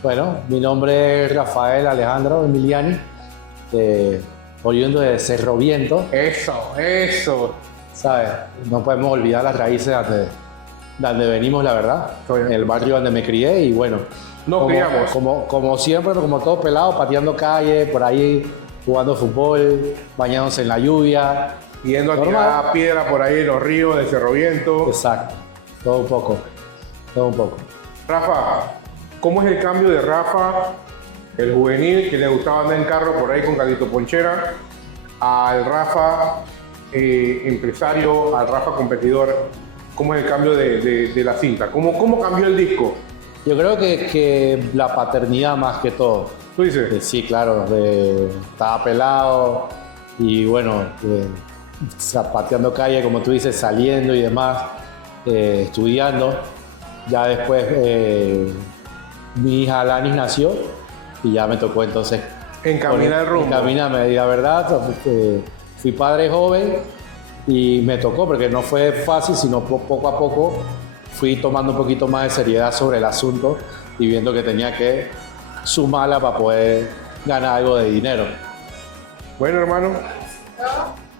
Bueno, mi nombre es Rafael Alejandro Emiliani, oriundo de Cerro Viento, Eso. ¿sabes? No podemos olvidar las raíces donde venimos, la verdad, en el barrio donde me crié y bueno, Nos criamos. como siempre, como todos pelados, pateando calle, por ahí jugando fútbol, bañándose en la lluvia. Yendo a Normal. tirar piedra por ahí en los ríos de Cerro Viento. Exacto, todo un poco, todo un poco. Rafa, ¿cómo es el cambio de Rafa, el juvenil que le gustaba andar en carro por ahí con Calito Ponchera, al Rafa empresario, al Rafa competidor? ¿Cómo es el cambio de la cinta? ¿Cómo cambió el disco? Yo creo que la paternidad más que todo. ¿Tú dices? Sí, claro, estaba pelado y bueno, pateando calle, como tú dices, saliendo y demás, estudiando. Ya después mi hija Alanis nació y ya me tocó entonces Encaminar el rumbo. encaminarme. Y la verdad, fui padre joven y me tocó porque no fue fácil, sino poco a poco fui tomando un poquito más de seriedad sobre el asunto y viendo que tenía que sumarla para poder ganar algo de dinero. Bueno, hermano.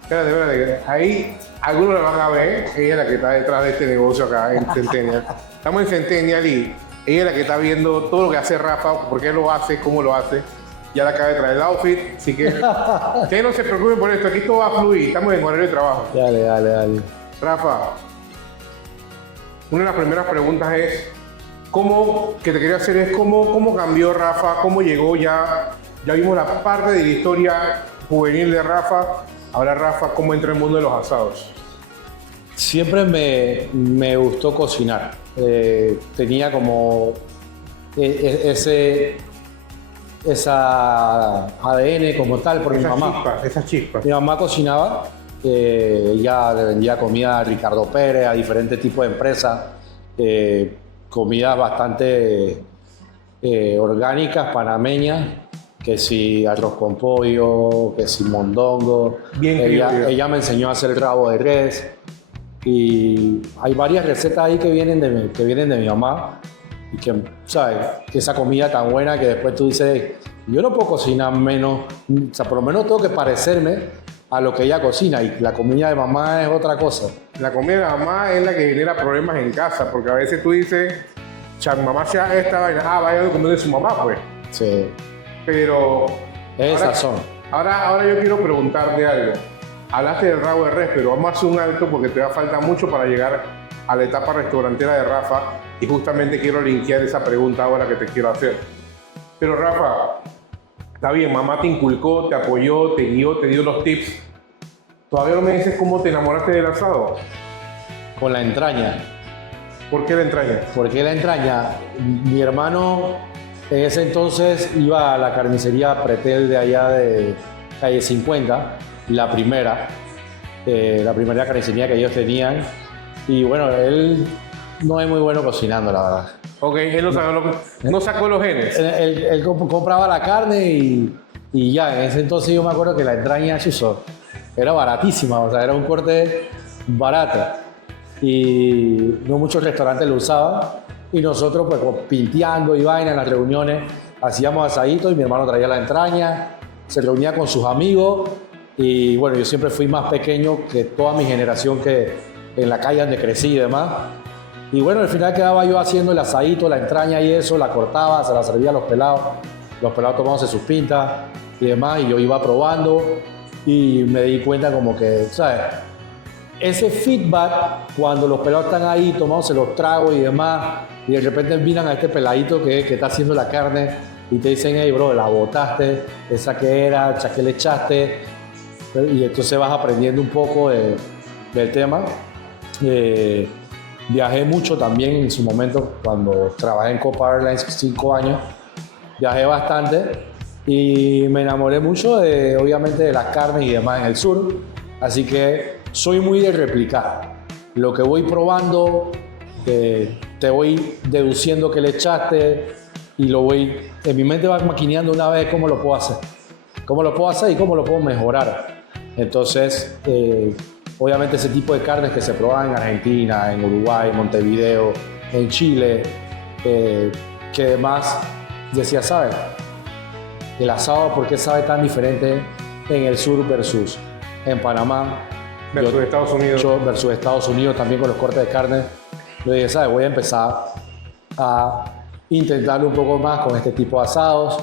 Espérate. Ahí algunos la van a ver. Ella es la que está detrás de este negocio acá en Centennial. Estamos en Centennial y ella es la que está viendo todo lo que hace Rafa, por qué lo hace, cómo lo hace. Ya le acaba de traer el outfit, así que ustedes no se preocupen por esto, aquí todo va a fluir, estamos en horario de trabajo. Dale. Rafa, una de las primeras preguntas es, que te quería hacer es cómo cambió Rafa, cómo llegó ya vimos la parte de la historia juvenil de Rafa, ahora Rafa, cómo entra en el mundo de los asados. Siempre me gustó cocinar. Tenía como esa ADN como tal por mi mamá. Esas chispas. Mi mamá cocinaba, ella le vendía comida a Ricardo Pérez, a diferentes tipos de empresas, comidas bastante orgánicas, panameñas, que si arroz con pollo, que si mondongo. Bien criollo. Ella me enseñó a hacer rabo de res y hay varias recetas ahí que vienen de mi mamá y que, ¿sabes? Que esa comida tan buena que después tú dices, yo no puedo cocinar menos, o sea, por lo menos tengo que parecerme a lo que ella cocina y la comida de mamá es otra cosa. La comida de mamá es la que genera problemas en casa, porque a veces tú dices, mamá sea esta vaina, vaya a comer de su mamá, pues. Sí, Pero es ahora, sazón. ahora yo quiero preguntarte algo. Hablaste del rabo de res, pero vamos a hacer un alto porque te va a falta mucho para llegar a la etapa restaurantera de Rafa y justamente quiero linkear esa pregunta ahora que te quiero hacer. Pero Rafa, está bien, mamá te inculcó, te apoyó, te guió, te dio los tips. Todavía no me dices cómo te enamoraste del asado. Con la entraña. ¿Por qué la entraña? ¿Por qué la entraña? Mi hermano en ese entonces iba a la carnicería Pretel de allá de calle 50, la primera carnicería que ellos tenían. Y bueno, él no es muy bueno cocinando, la verdad. Ok, él no sacó los genes. Él compraba la carne y ya, en ese entonces yo me acuerdo que la entraña chuzo era baratísima, o sea, era un corte barato. Y no muchos restaurantes lo usaban. Y nosotros, pues, pinteando y vaina en las reuniones, hacíamos asaditos y mi hermano traía la entraña, se reunía con sus amigos. Y bueno, yo siempre fui más pequeño que toda mi generación que en la calle donde crecí y demás. Y bueno, al final quedaba yo haciendo el asadito, la entraña y eso, la cortaba, se la servía a los pelados tomándose sus pintas y demás, y yo iba probando y me di cuenta como que, ¿sabes? Ese feedback, cuando los pelados están ahí tomándose los tragos y demás, y de repente miran a este peladito que está haciendo la carne y te dicen, hey bro, la botaste, esa que era, ¿qué le echaste? Y entonces vas aprendiendo un poco del tema. Viajé mucho también en su momento cuando trabajé en Copa Airlines 5 años. Viajé bastante y me enamoré mucho obviamente de las carnes y demás en el sur. Así que soy muy de replicar. Lo que voy probando, te voy deduciendo que le echaste y en mi mente va maquineando una vez cómo lo puedo hacer. Cómo lo puedo hacer y cómo lo puedo mejorar. Entonces, obviamente ese tipo de carnes que se probaban en Argentina, en Uruguay, en Montevideo, en Chile, que además decía, ¿sabes? El asado, ¿por qué sabe tan diferente en el sur versus en Panamá? Versus Estados Unidos. Yo versus Estados Unidos también con los cortes de carne. Yo dije, ¿sabes? Voy a empezar a intentarlo un poco más con este tipo de asados.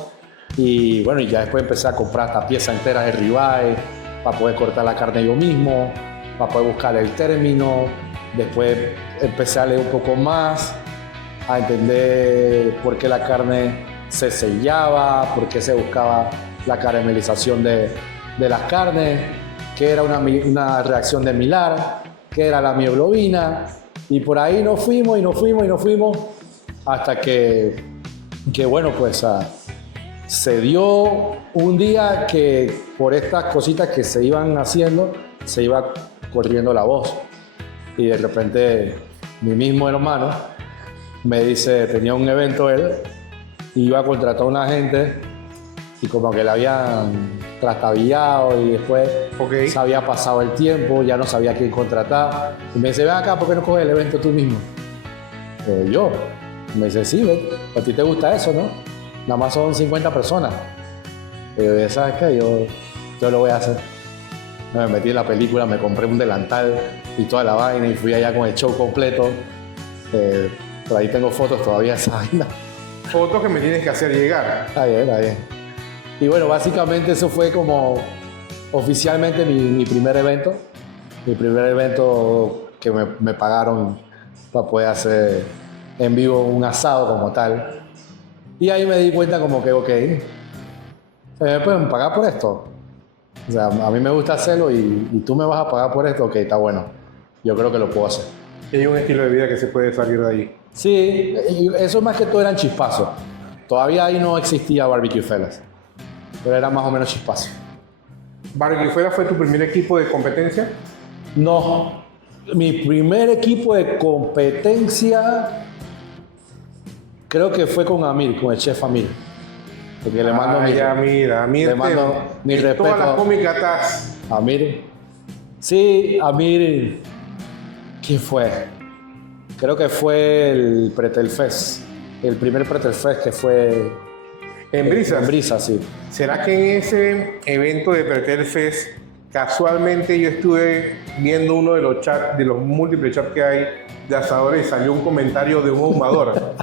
Y bueno, y ya después empecé a comprar hasta piezas enteras de ribeye para poder cortar la carne yo mismo, para poder buscar el término. Después empecé a leer un poco más, a entender por qué la carne se sellaba, por qué se buscaba la caramelización de las carnes, qué era una reacción de Millar, qué era la mioglobina. Y por ahí nos fuimos hasta que bueno, pues se dio un día que por estas cositas que se iban haciendo, se iba corriendo la voz. Y de repente mi mismo hermano me dice, tenía un evento él, y iba a contratar a una gente y como que la habían trastabillado y después se había pasado el tiempo, ya no sabía quién contratar. Y me dice, ven acá, ¿por qué no coges el evento tú mismo? Yo. Me dice, sí, ven, a ti te gusta eso, ¿no? Nada más son 50 personas. Y yo dije, ¿sabes qué? Yo lo voy a hacer. Me metí en la película, me compré un delantal y toda la vaina y fui allá con el show completo. Por ahí tengo fotos todavía de esa vaina. Fotos que me tienes que hacer llegar. Está bien, está bien. Y bueno, básicamente eso fue como oficialmente mi primer evento. Mi primer evento que me pagaron para poder hacer en vivo un asado como tal. Y ahí me di cuenta como que, ok, ¿me pueden pagar por esto? O sea, a mí me gusta hacerlo y tú me vas a pagar por esto, ok, está bueno. Yo creo que lo puedo hacer. Y hay un estilo de vida que se puede salir de ahí. Sí, eso más que todo eran chispazos. Todavía ahí no existía Barbecue Fellas, pero era más o menos chispazo. ¿Barbecue Fellas fue tu primer equipo de competencia? No, mi primer equipo de competencia creo que fue con Amir, con el chef Amir. Porque le mando Amir, le mando mi respeto. Todas las cómicas estás. Amir. Sí, Amir. ¿Quién fue? Creo que fue el Pretel Fest. El primer Pretel Fest que fue ¿En Brisas? En Brisas, sí. ¿Será que en ese evento de Pretel Fest casualmente yo estuve viendo uno de los chats, de los múltiples chats que hay de asadores, salió un comentario de un ahumador?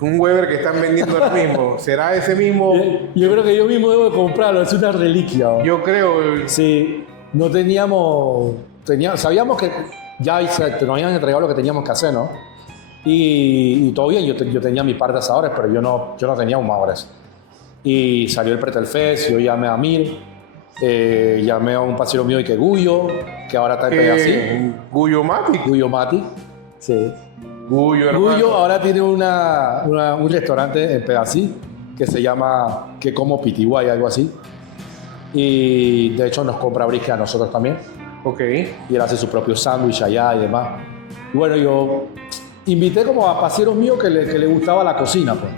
Un Weber que están vendiendo ahora mismo. ¿Será ese mismo? Yo creo que yo mismo debo de comprarlo, es una reliquia. ¿O? Yo creo. Sí, no teníamos, sabíamos que ya nos habían entregado lo que teníamos que hacer, ¿no? Y todo bien, yo tenía mi par de asadores, pero yo no tenía ahumadores. Y salió el Pretel Fest, yo llamé a Amir, llamé a un parcero mío y que Guyo, que ahora está en Pedasí. Guyo Mati. Guyo Mati, sí. Guyo, hermano. Guyo ahora tiene un restaurante en Pedasí que se llama Que Como Pitiguay, algo así. Y de hecho nos compra brisket a nosotros también. Ok. Y él hace su propio sándwich allá y demás. Y bueno, yo invité como a parceros míos que le gustaba la cocina, pues.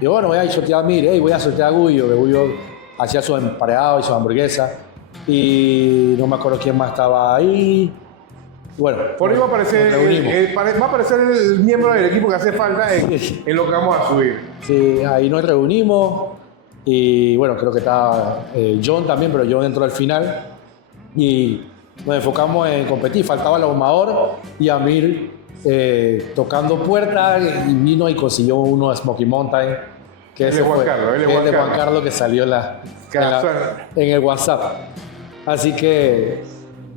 Y bueno, voy a sortear a Mire, voy a sortear a Guyo, que Guyo hacía su emparedado y su hamburguesa. Y no me acuerdo quién más estaba ahí. Bueno, por ahí va a aparecer, va a aparecer el miembro del equipo que hace falta en lo que vamos a subir. Sí, ahí nos reunimos y bueno, creo que estaba John también, pero John entró al final y nos enfocamos en competir. Faltaba el ahumador y Amir tocando puertas y vino y consiguió uno de Smoky Mountain, que es de Juan Carlos, que salió en el WhatsApp. Así que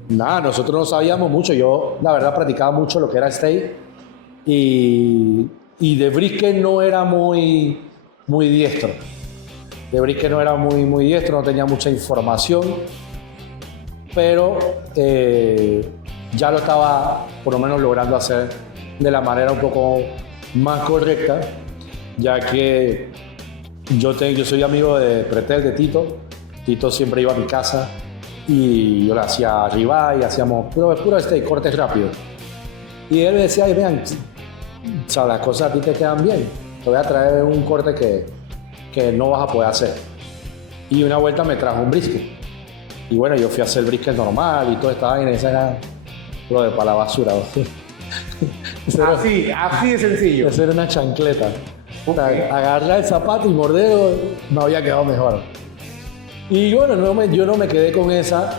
nada, nosotros no sabíamos mucho. Yo, la verdad, practicaba mucho lo que era steak y de brisket no era muy diestro. De brisket no era muy diestro, no tenía mucha información, pero ya lo estaba por lo menos logrando hacer de la manera un poco más correcta, ya que yo soy amigo de Pretel, de Tito. Tito siempre iba a mi casa y yo le hacía ribeye, hacíamos puro steak, cortes rápidos. Y él me decía, ay, vean, o sea, las cosas a ti te quedan bien, te voy a traer un corte que no vas a poder hacer. Y una vuelta me trajo un brisket. Y bueno, yo fui a hacer el brisket normal y toda esta vaina, y esa era lo de para la basura. Así de sencillo. Esa era una chancleta. O sea, agarrar el zapato y morderlo me había quedado mejor. Y bueno, yo no me quedé con esa.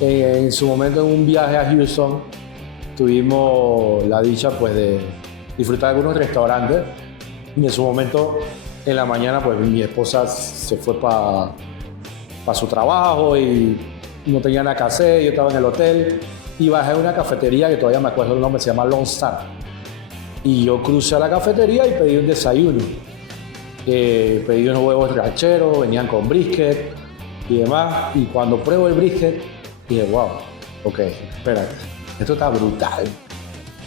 En su momento, en un viaje a Houston, tuvimos la dicha pues, de disfrutar de algunos restaurantes. Y en su momento, en la mañana, pues mi esposa se fue para su trabajo y no tenía nada que hacer. Yo estaba en el hotel y bajé a una cafetería que todavía me acuerdo el nombre, se llama Lone Star. Y yo crucé a la cafetería y pedí un desayuno. Pedí unos huevos rancheros, venían con brisket y demás. Y cuando pruebo el brisket, dije, wow, ok, espérate, esto está brutal.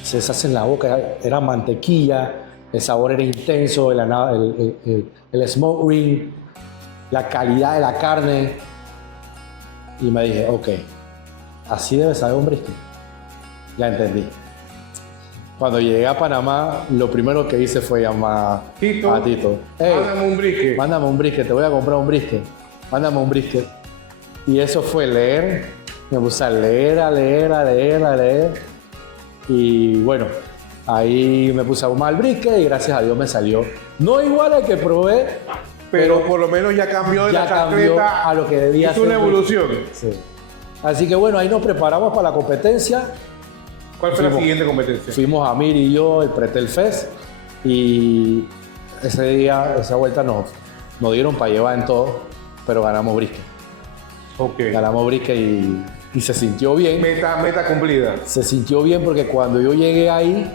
Se deshace en la boca, era mantequilla, el sabor era intenso, el smoke ring, la calidad de la carne. Y me dije, ok, así debe saber un brisket. Ya entendí. Cuando llegué a Panamá, lo primero que hice fue llamar a Tito. Hey, mándame un brisket. Mándame un brisket, te voy a comprar un brisket. Mándame un brisket. Y eso fue leer. Me puse a leer. Y bueno, ahí me puse a fumar el brisket y gracias a Dios me salió. No igual al que probé, pero por lo menos ya cambió de ya la cambió chancleta. a lo que debía hizo ser. una evolución. Sí. Así que bueno, ahí nos preparamos para la competencia. ¿Cuál fue la siguiente competencia? Fuimos Amir y yo, el Pretel Fest, y ese día, esa vuelta nos dieron para llevar en todo, pero ganamos brisket. Ok. Ganamos brisket y se sintió bien. Meta cumplida. Se sintió bien porque cuando yo llegué ahí,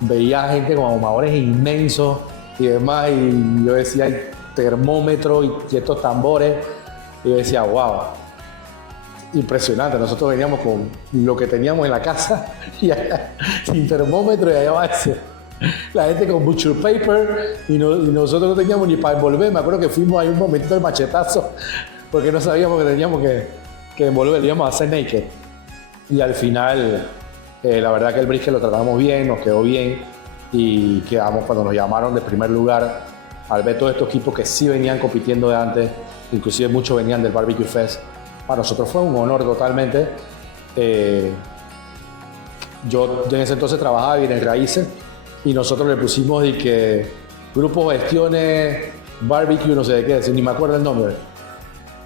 veía gente con ahumadores inmensos y demás, y yo decía, hay termómetro y estos tambores, y yo decía, wow. Impresionante, nosotros veníamos con lo que teníamos en la casa y allá, sin termómetro y allá va ese. La gente con butcher paper y nosotros no teníamos ni para envolver. Me acuerdo que fuimos ahí un momentito del machetazo porque no sabíamos que teníamos que envolver, íbamos a hacer naked. Y al final, la verdad que el brisket lo tratamos bien, nos quedó bien y quedamos cuando nos llamaron de primer lugar al ver todos estos equipos que sí venían compitiendo de antes, inclusive muchos venían del Barbecue Fest. Para nosotros fue un honor totalmente. Yo en ese entonces trabajaba en bienes raíces y nosotros le pusimos de que Grupo Gestiones, Barbecue, no sé de qué, ni me acuerdo el nombre.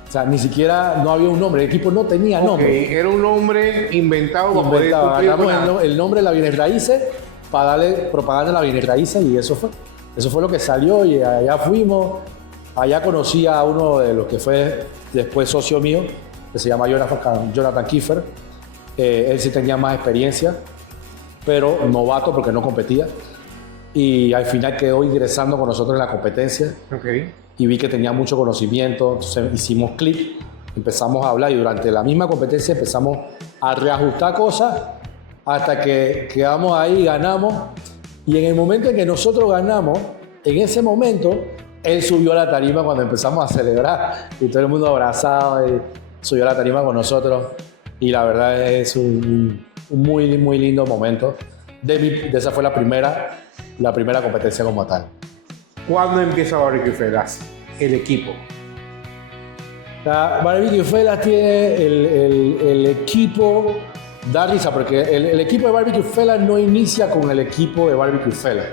O sea, ni siquiera no había un nombre, el equipo no tenía nombre. Era un nombre inventado para poder cumplir agarramos el nombre de la bienes raíces para darle propaganda a la bienes raíces y eso fue lo que salió y allá fuimos. Allá conocí a uno de los que fue después socio mío, que se llama Jonathan Kiefer. Él sí tenía más experiencia, pero novato porque no competía. Y al final quedó ingresando con nosotros en la competencia. Okay. Y vi que tenía mucho conocimiento, entonces hicimos clic, empezamos a hablar y durante la misma competencia empezamos a reajustar cosas hasta que quedamos ahí, ganamos. Y en el momento en que nosotros ganamos, en ese momento, él subió a la tarima cuando empezamos a celebrar y todo el mundo abrazado y subió a la tarima con nosotros y la verdad es un muy, muy lindo momento. Esa fue la primera competencia como tal. ¿Cuándo empieza Barbecue Fellas? El equipo. La Barbecue Fellas tiene el equipo, da risa porque el equipo de Barbecue Fellas no inicia con el equipo de Barbecue Fellas,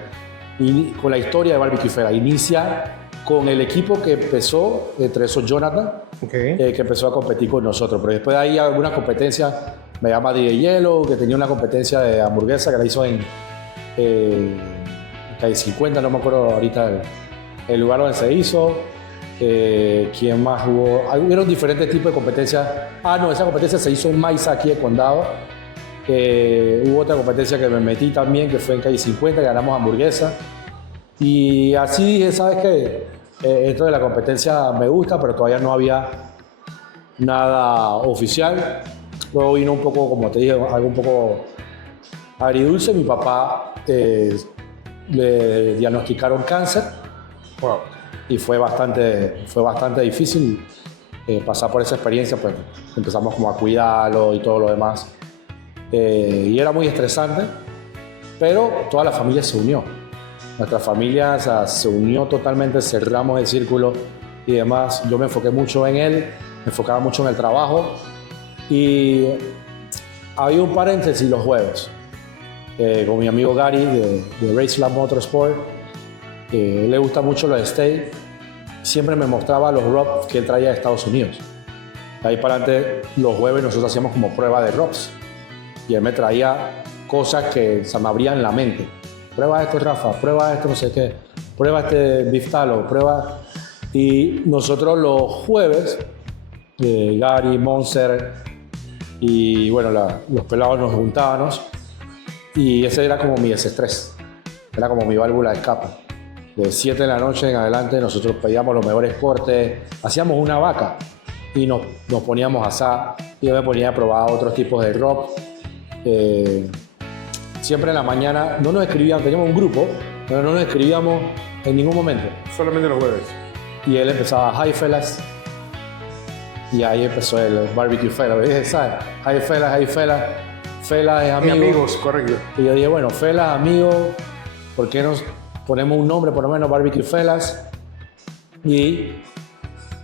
con la historia de Barbecue Fellas, inicia con el equipo que empezó, entre esos Jonathan, que empezó a competir con nosotros. Pero después de ahí algunas competencias, me llama DJ Yellow, que tenía una competencia de hamburguesa que la hizo en Calle 50, no me acuerdo ahorita el lugar donde se hizo. ¿Quién más hubo? Hubieron diferentes tipos de competencias. Esa competencia se hizo en Maiza, aquí en Condado. Hubo otra competencia que me metí también, que fue en Calle 50, ganamos hamburguesa. Y así dije, ¿sabes qué? Esto de la competencia me gusta, pero todavía no había nada oficial. Luego vino un poco, como te dije, algo un poco agridulce. Mi papá le diagnosticaron cáncer. Wow. Y fue bastante difícil pasar por esa experiencia, pues empezamos como a cuidarlo y todo lo demás. Y era muy estresante, pero toda la familia se unió. Nuestra familia se unió totalmente, cerramos el círculo y demás. Yo me enfoqué mucho en él, me enfocaba mucho en el trabajo y había un paréntesis los jueves con mi amigo Gary de Raceland Motorsport. le gusta mucho los steak, siempre me mostraba los rubs que él traía de Estados Unidos. De ahí para adelante, los jueves nosotros hacíamos como prueba de rubs. Y él me traía cosas que se me abrían la mente. Prueba esto, Rafa, prueba esto, no sé qué. Prueba este beef tallow, prueba... Y nosotros los jueves, Gary, Monster y bueno, los pelados nos juntábamos y ese era como mi desestrés, era como mi válvula de escape. De 7 de la noche en adelante nosotros pedíamos los mejores cortes, hacíamos una vaca y nos poníamos a asar y yo me ponía a probar otros tipos de rock. Siempre en la mañana no nos escribíamos, teníamos un grupo, pero no nos escribíamos en ningún momento. Solamente los jueves. Y él empezaba, hi fellas, y ahí empezó el barbecue fella, ¿sabes? Hi fellas, fellas es amigo. Amigos, correcto. Y yo dije, bueno, fellas, amigos, ¿por qué nos ponemos un nombre, por lo menos barbecue fellas? Y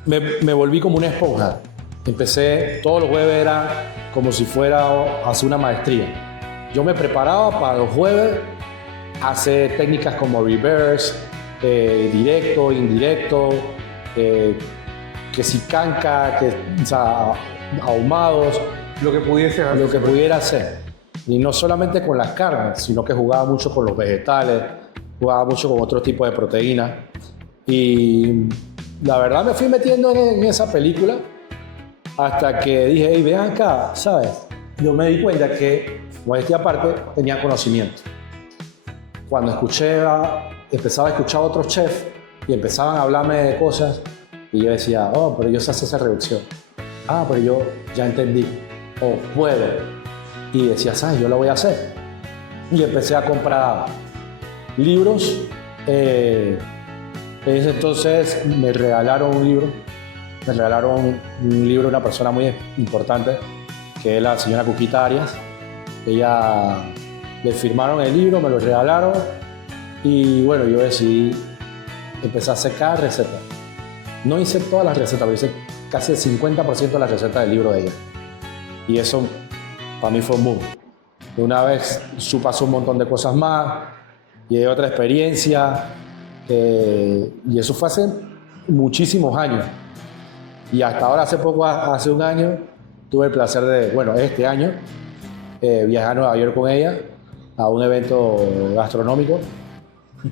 me volví como una esponja. Empecé, todos los jueves era como si fuera a hacer una maestría. Yo me preparaba para los jueves a hacer técnicas como reverse, directo, indirecto, que si canca, o sea, ahumados, Lo que pudiese hacer. lo que pudiera hacer. Y no solamente con las carnes, sino que jugaba mucho con los vegetales, jugaba mucho con otros tipos de proteínas. Y la verdad me fui metiendo en esa película hasta que dije, hey, vean acá, ¿sabes? Yo me di cuenta que, modestia aparte, tenía conocimiento. Cuando empezaba a escuchar a otros chefs y empezaban a hablarme de cosas y yo decía, oh, pero yo sé hacer esa reducción. Ah, pero yo ya entendí. O puedo. Y decía, ¿sabes? Yo lo voy a hacer. Y empecé a comprar libros. Entonces me regalaron un libro. Me regalaron un libro de una persona muy importante, que es la señora Cuquita Arias. Ella le firmaron el libro, me lo regalaron. Y bueno, yo decidí empezar a hacer cada receta. No hice todas las recetas, pero hice casi el 50% de las recetas del libro de ella. Y eso para mí fue un boom. De una vez pasó un montón de cosas más, y hay otra experiencia, y eso fue hace muchísimos años. Y hasta ahora, hace poco, hace un año, tuve el placer de, bueno, este año, viajar a Nueva York con ella a un evento gastronómico.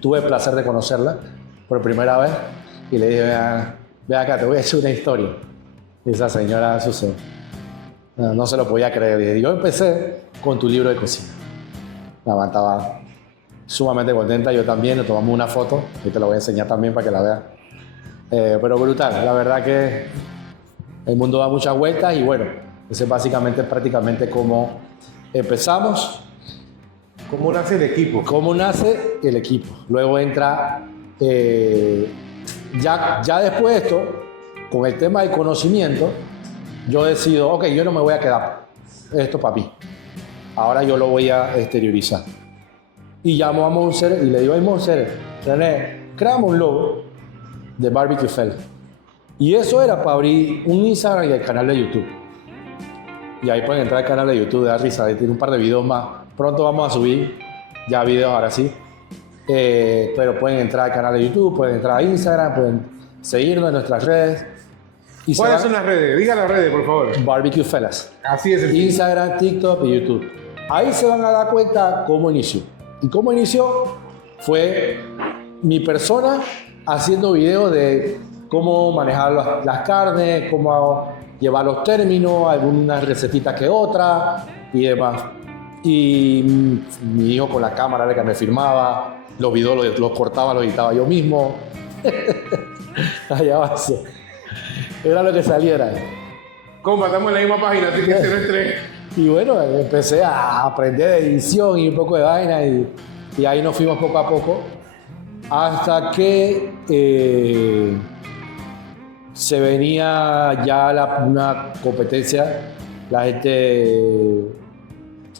Tuve el placer de conocerla por primera vez y le dije, ve acá, te voy a decir una historia. Y esa señora Susan no se lo podía creer. Y yo empecé con tu libro de cocina. La mamá estaba sumamente contenta, yo también, le tomamos una foto y te la voy a enseñar también para que la veas. Pero brutal, la verdad que el mundo da muchas vueltas y bueno, ese es básicamente, prácticamente cómo empezamos. ¿Cómo nace el equipo? ¿Cómo nace el equipo? Luego entra, ya después de esto, con el tema del conocimiento, yo decido, ok, yo no me voy a quedar esto para mí. Ahora yo lo voy a exteriorizar. Y llamo a Monster y le digo, ay Monster, René, créame un logo de Barbecue Fella. Y eso era para abrir un Instagram y el canal de YouTube. Y ahí pueden entrar al canal de YouTube de Arriza, tiene un par de videos más. Pronto vamos a subir ya videos, ahora sí. Pero pueden entrar al canal de YouTube, pueden entrar a Instagram, pueden seguirnos en nuestras redes. Y ¿Cuáles son las redes? Diga las redes, por favor. Barbecue Fellas. Así es. Instagram, TikTok y YouTube. Ahí se van a dar cuenta cómo inició. Y cómo inició fue mi persona haciendo videos de cómo manejar las carnes, cómo llevar los términos, algunas recetitas que otras y demás. Y mi hijo con la cámara era el que me filmaba, los videos los cortaba, los editaba yo mismo. Allá va. Era lo que saliera. Compa, estamos en la misma página, así que ese no estrés. Y bueno, empecé a aprender de edición y un poco de vaina y ahí nos fuimos poco a poco hasta que se venía ya una competencia. La gente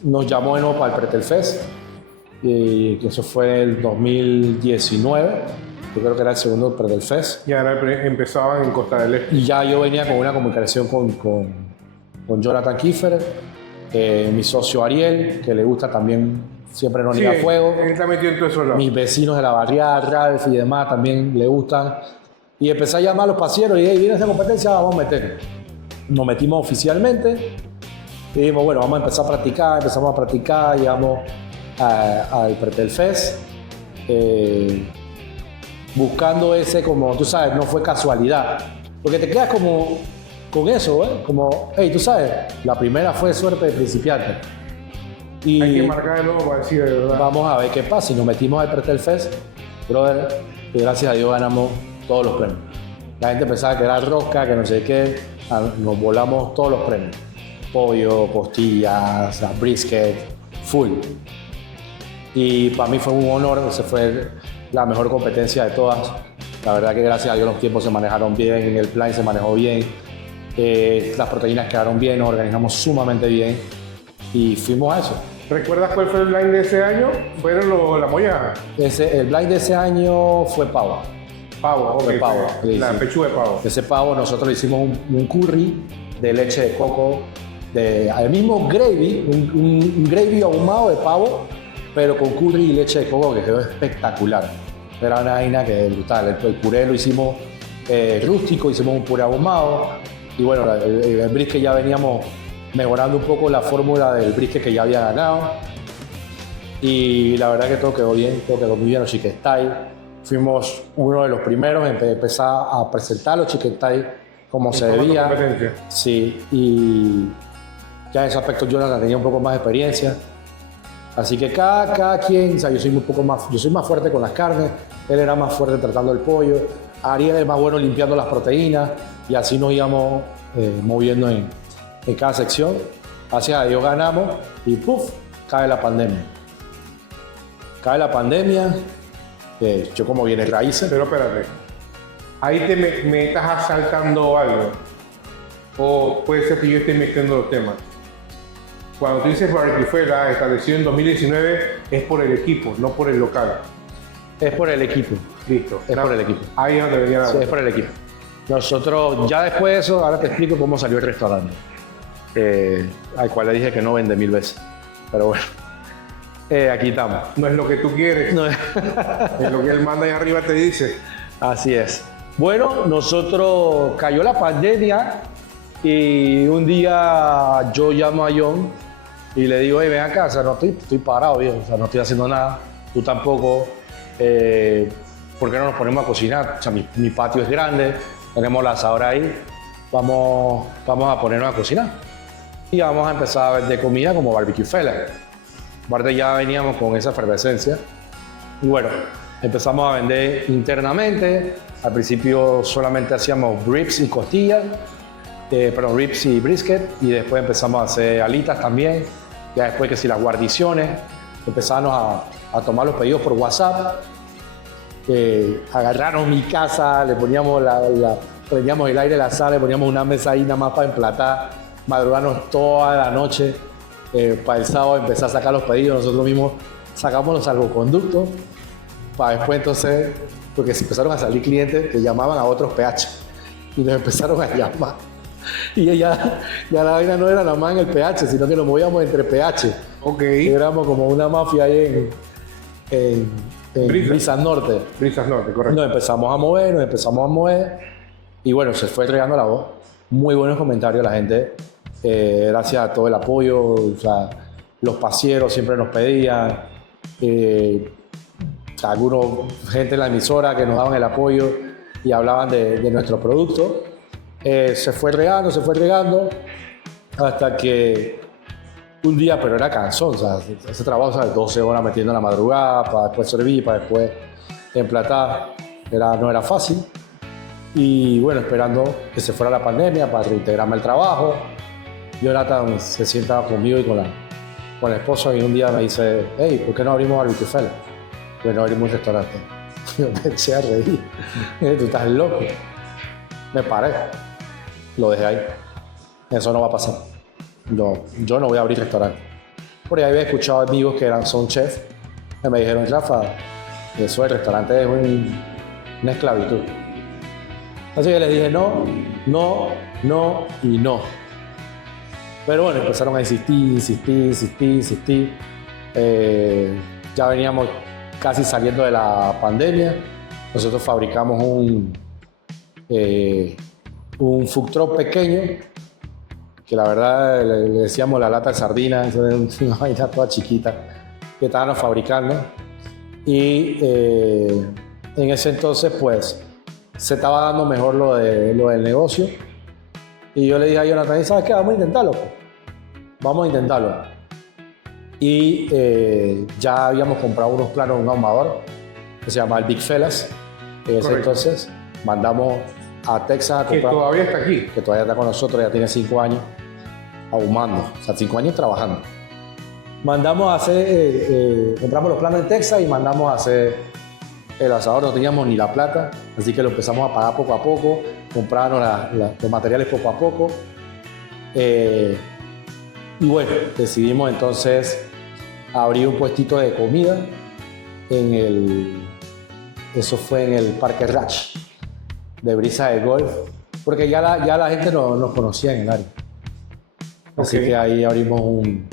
nos llamó de nuevo para el Pretel Fest, que eso fue en el 2019. Yo creo que era el segundo Pretel Fest. Y ahora empezaban en Costa del Este. Y ya yo venía con una comunicación con Jonathan Kiefer, mi socio Ariel, que le gusta también siempre nos Sí, niega fuego. él está metido en todo eso. Mis vecinos de la barriada, Ralph y demás también le gustan. Y empecé a llamar a los pasieros y viene esta competencia, vamos a meter. Nos metimos oficialmente y dijimos, bueno, vamos a empezar a practicar, empezamos a practicar, llegamos al Pretel Fest. Buscando ese, como tú sabes, no fue casualidad. Porque te quedas como con eso, ¿eh? Como, hey, tú sabes, la primera fue suerte de principiante. Y Hay que marcar de nuevo para decir de verdad. vamos a ver qué pasa. Y nos metimos al Pretel Fest, brother, y gracias a Dios ganamos todos los premios. La gente pensaba que era rosca, que no sé qué. Nos volamos todos los premios. Pollo, costillas, brisket, full. Y para mí fue un honor, esa fue la mejor competencia de todas. La verdad que gracias a Dios los tiempos se manejaron bien, el plan se manejó bien, las proteínas quedaron bien, nos organizamos sumamente bien y fuimos a eso. ¿Recuerdas cuál fue el blind de ese año? ¿Fueron la mollada? El blind de ese año fue pavo. Pavo, ok. Fue pavo. La Sí. pechuga de pavo. Ese pavo nosotros le hicimos un curry de leche de coco, al mismo gravy, un gravy ahumado de pavo, pero con curry y leche de coco que quedó espectacular. Era una vaina que es brutal. El puré lo hicimos rústico, hicimos un puré ahumado. Y bueno, el brisket ya veníamos mejorando un poco la fórmula del brisket que ya había ganado. Y la verdad que todo quedó bien, todo quedó muy bien, los chicken thai. Fuimos uno de los primeros en empezar a presentar los chicken thai como se debía. Competencia. Sí, y ya en ese aspecto Jonathan tenía un poco más de experiencia. Así que cada quien, o sea, yo soy más fuerte con las carnes, él era más fuerte tratando el pollo, Ariel es más bueno limpiando las proteínas y así nos íbamos moviendo en cada sección. Gracias a Dios ganamos y ¡puf! Cae la pandemia. Cae la pandemia, yo como viene raíces. Pero espérate, ahí me estás asaltando algo. O puede ser que yo esté mezclando los temas. Cuando tú dices Barbecuefela, establecido en 2019, es por el equipo, no por el local. Es por el equipo. Listo. Es por el equipo. Ahí es donde venía la Sí, es por el equipo. Nosotros, ya después de eso, ahora te explico cómo salió el restaurante, al cual le dije que no vende 1000 veces. Pero bueno, aquí estamos. No es lo que tú quieres, No, es lo que él manda ahí arriba te dice. así es. Bueno, nosotros cayó la pandemia y un día yo llamo a John y le digo, hey, ven acá, o sea, no estoy parado, viejo, o sea, no estoy haciendo nada, tú tampoco. ¿Por qué no nos ponemos a cocinar? O sea, mi patio es grande, tenemos la asadora ahí, vamos a ponernos a cocinar. Y vamos a empezar a vender comida como Barbecuefela. Aparte ya veníamos con esa efervescencia. Y bueno, empezamos a vender internamente. Al principio solamente hacíamos ribs y costillas, ribs y brisket. Y después empezamos a hacer alitas también. Ya después que si las guarniciones, empezamos a tomar los pedidos por WhatsApp. Agarraron mi casa, le poníamos prendíamos el aire de la sala, le poníamos una mesa ahí nada más para emplatar, madrugarnos toda la noche para el sábado empezar a sacar los pedidos. Nosotros mismos sacamos los salvoconductos para después entonces, porque se empezaron a salir clientes que llamaban a otros PH y nos empezaron a llamar. Y ya la vaina no era nada más en el PH, sino que nos movíamos entre PH. Ok. Éramos como una mafia ahí en Brisas Norte. Brisas Norte, correcto. Nos empezamos a mover y bueno, se fue regando la voz. Muy buenos comentarios la gente, gracias a todo el apoyo, o sea, los pasieros siempre nos pedían, gente en la emisora que nos daban el apoyo y hablaban de nuestro producto. Se fue regando hasta que un día, pero era cansón, o sea, ese trabajo, ¿sabes? 12 horas metiendo en la madrugada para después servir, para después emplatar, no era fácil. Y bueno, esperando que se fuera la pandemia para reintegrarme al trabajo. Jonathan se sienta conmigo y con la esposa y un día me dice, hey, ¿por qué no abrimos Barbecuefela? ¿Por qué no abrimos un restaurante? Yo me eché a reír. Tú estás loco. Me paré. Lo dejé ahí. Eso no va a pasar. Yo no voy a abrir restaurante. Por ahí había escuchado amigos que son chefs que me dijeron, Rafa, eso del restaurante es una esclavitud. Así que les dije no y no. Pero bueno, empezaron a insistir. Ya veníamos casi saliendo de la pandemia. Nosotros fabricamos un food truck pequeño, que la verdad le decíamos la lata de sardinas, eso era una vaina toda chiquita que estábamos fabricando. Y en ese entonces pues se estaba dando mejor lo del negocio. Y yo le dije a Jonathan, ¿sabes qué? Vamos a intentarlo. Vamos a intentarlo. Y ya habíamos comprado unos planos de un ahumador que se llama el Big Fellas. En ese entonces mandamos a Texas a comprar. Que todavía está aquí. Que todavía está con nosotros, ya tiene 5 años ahumando. O sea, 5 años trabajando. Mandamos a hacer, compramos los planos en Texas y mandamos a hacer el asador. No teníamos ni la plata, así que lo empezamos a pagar poco a poco, comprábamos los materiales poco a poco. Y bueno, decidimos entonces abrir un puestito de comida eso fue en el Parque Ratch de Brisa de Golf, porque ya la gente nos conocía en el área. Así que ahí abrimos un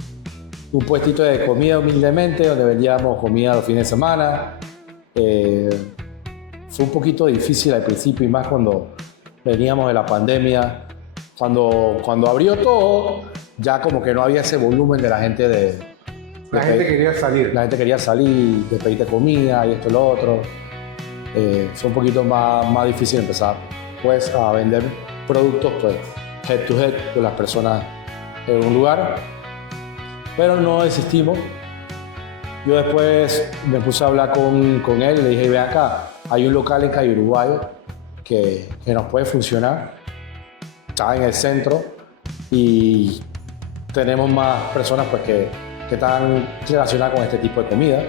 puestito de comida humildemente, donde vendíamos comida los fines de semana. Fue un poquito difícil al principio, y más cuando veníamos de la pandemia. Cuando abrió todo, ya como que no había ese volumen de la gente La gente quería salir. La gente quería salir, de pedirte comida y esto y lo otro. Fue un poquito más difícil empezar pues, a vender productos pues, head to head con las personas en un lugar. Pero no desistimos. Yo después me puse a hablar con él y le dije, ven acá, hay un local en Calle Uruguay que nos puede funcionar. Está en el centro y tenemos más personas pues, que están relacionadas con este tipo de comida,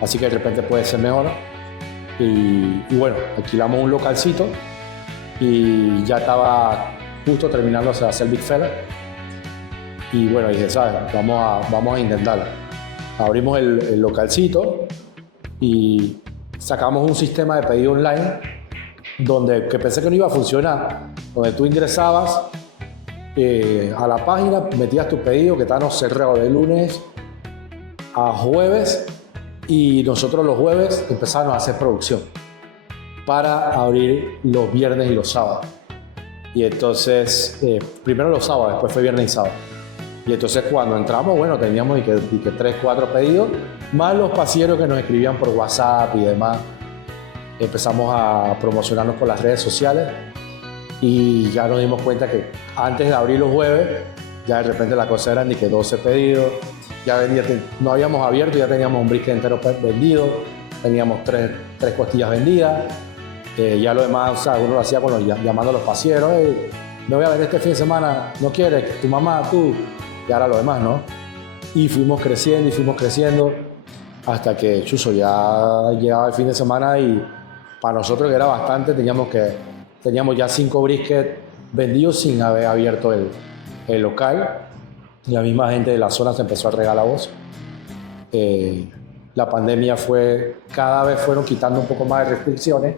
así que de repente puede ser mejor. Y bueno, alquilamos un localcito y ya estaba justo terminando de hacer Big Fella. Y bueno, dije, ¿sabes? Vamos a intentarlo. Abrimos el localcito y sacamos un sistema de pedido online que pensé que no iba a funcionar, donde tú ingresabas a la página, metías tu pedido, que estábamos cerrados de lunes a jueves, y nosotros los jueves empezamos a hacer producción para abrir los viernes y los sábados. Y entonces, primero los sábados, después fue viernes y sábado. Y entonces cuando entramos, bueno, teníamos y que 3, 4 pedidos, más los paseros que nos escribían por WhatsApp y demás. Empezamos a promocionarnos por las redes sociales y ya nos dimos cuenta que antes de abrir los jueves, ya de repente la cosa era ni que 12 pedidos, ya no habíamos abierto, ya teníamos un brisket entero vendido, teníamos 3 costillas vendidas, ya lo demás, o sea, uno lo hacía llamando a los pasieros, hey, me voy a ver este fin de semana, ¿no quieres? Tu mamá, tú, y ahora lo demás, ¿no? Y fuimos creciendo hasta que, chuzo, ya llegaba el fin de semana y para nosotros que era bastante, teníamos ya 5 briskets vendidos sin haber abierto el local. La misma gente de la zona se empezó a regar la voz. La pandemia cada vez fueron quitando un poco más de restricciones,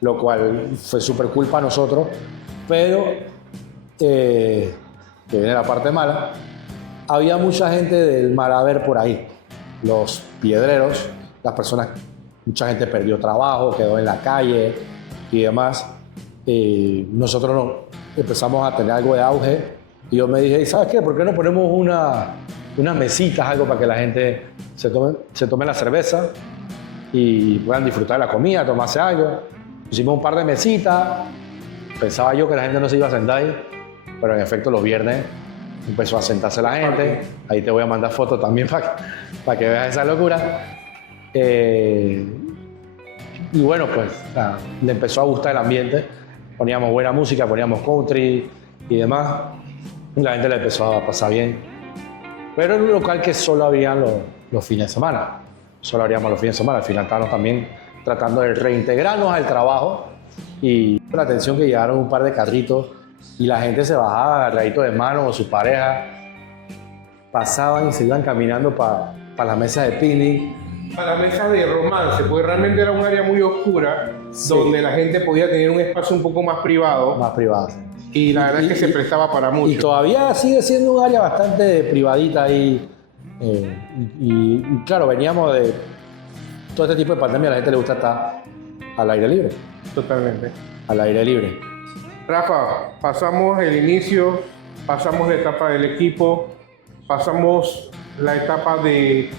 lo cual fue súper cool para nosotros, pero que viene la parte mala, había mucha gente del mal haber por ahí, los piedreros, las personas, mucha gente perdió trabajo, quedó en la calle y demás. Nosotros empezamos a tener algo de auge y yo me dije, ¿sabes qué? ¿Por qué no ponemos unas mesitas, algo para que la gente se tome la cerveza y puedan disfrutar de la comida, tomarse algo? Hicimos un par de mesitas, pensaba yo que la gente no se iba a sentar ahí, pero en efecto los viernes empezó a sentarse la gente. Ahí te voy a mandar fotos también para que veas esa locura. Y bueno, pues le empezó a gustar el ambiente. Poníamos buena música, poníamos country y demás. Y la gente le empezó a pasar bien. Pero era un local que solo abrían los fines de semana. Solo abríamos los fines de semana. Al final estábamos también tratando de reintegrarnos al trabajo. Y la atención que llegaron un par de carritos y la gente se bajaba agarradito de mano o su pareja. Pasaban y se iban caminando para la mesa de picnic. Para la mesa de romance, porque realmente era un área muy oscura, sí, donde la gente podía tener un espacio un poco más privado. Más privado. Y la verdad es que se prestaba para mucho. Y todavía sigue siendo un área bastante privadita ahí. Y claro, veníamos de todo este tipo de pandemia, a la gente le gusta estar al aire libre. Totalmente. Al aire libre. Rafa, pasamos el inicio, pasamos la etapa del equipo, pasamos la etapa de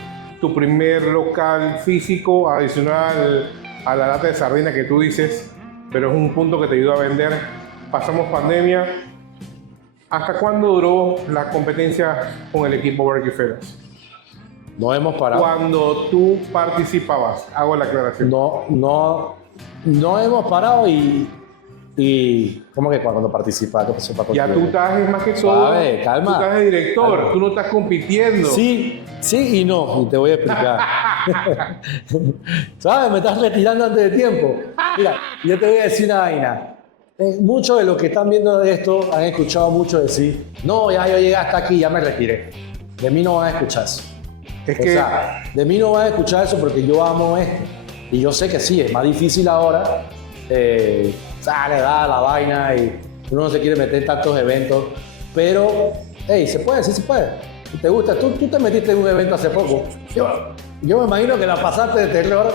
tu primer local físico, adicional a la lata de sardina que tú dices, pero es un punto que te ayudó a vender. Pasamos pandemia. ¿Hasta cuándo duró la competencia con el equipo Barbecue Fellas? No hemos parado. Cuando tú participabas, hago la aclaración. No hemos parado y ¿cómo que cuando participas? Ya tú estás, es más que todo, Suave, calma. tú estás de director, Calma. tú no estás compitiendo. Sí y no, y te voy a explicar. ¿Sabes? Me estás retirando antes de tiempo. Mira, yo te voy a decir una vaina. Muchos de los que están viendo esto han escuchado mucho decir, no, ya yo llegué hasta aquí, ya me retiré. De mí no van a escuchar eso. Es O que sea, de mí no van a escuchar eso porque yo amo esto. Y yo sé que sí, es más difícil ahora. Sale, da la vaina y uno no se quiere meter en tantos eventos. Pero, hey, se puede, sí se puede. Si te gusta, tú te metiste en un evento hace poco. Yo me imagino que la pasaste de terror.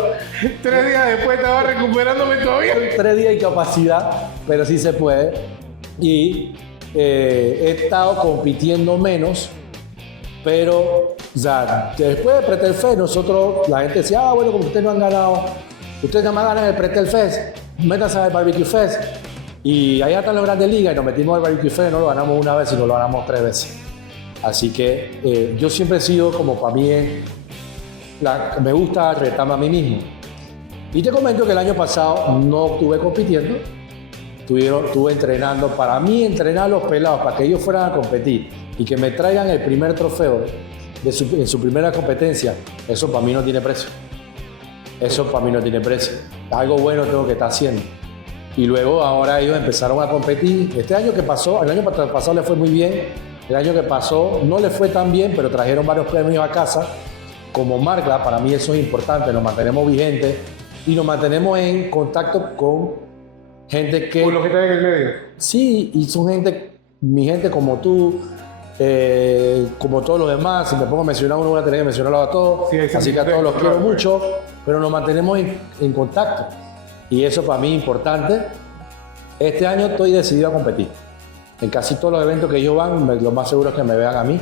3 días después estaba recuperándome todavía. 3 días de incapacidad, pero sí se puede. Y he estado compitiendo menos, pero, o sea, después de Pretel Fest, nosotros, la gente decía, bueno, como ustedes no han ganado, ustedes nada más ganan el Pretel Fest, métanse al Barbecue Fest. Y allá están las grandes ligas y nos metimos al Barbecue Fest, no lo ganamos una vez, sino lo ganamos 3 veces. Así que yo siempre he sido como para mí, me gusta retarme a mí mismo. Y te comento que el año pasado no estuve compitiendo, estuve entrenando. Para mí, entrenar a los pelados para que ellos fueran a competir y que me traigan el primer trofeo en su primera competencia, eso para mí no tiene precio. Eso para mí no tiene precio. Algo bueno tengo que estar haciendo. Y luego ahora ellos empezaron a competir. Este año que pasó, el año pasado le fue muy bien. El año que pasó no le fue tan bien, pero trajeron varios premios a casa. Como marca, para mí eso es importante, nos mantenemos vigentes y nos mantenemos en contacto con gente que... Con los que están en el medio. Sí, y son mi gente como tú, como todos los demás. Si me pongo a mencionar uno, voy a tener que mencionarlos a todos. Sí, así que a todos los claro, quiero mucho, pero nos mantenemos en contacto. Y eso para mí es importante. Este año estoy decidido a competir. En casi todos los eventos que ellos van, lo más seguro es que me vean a mí.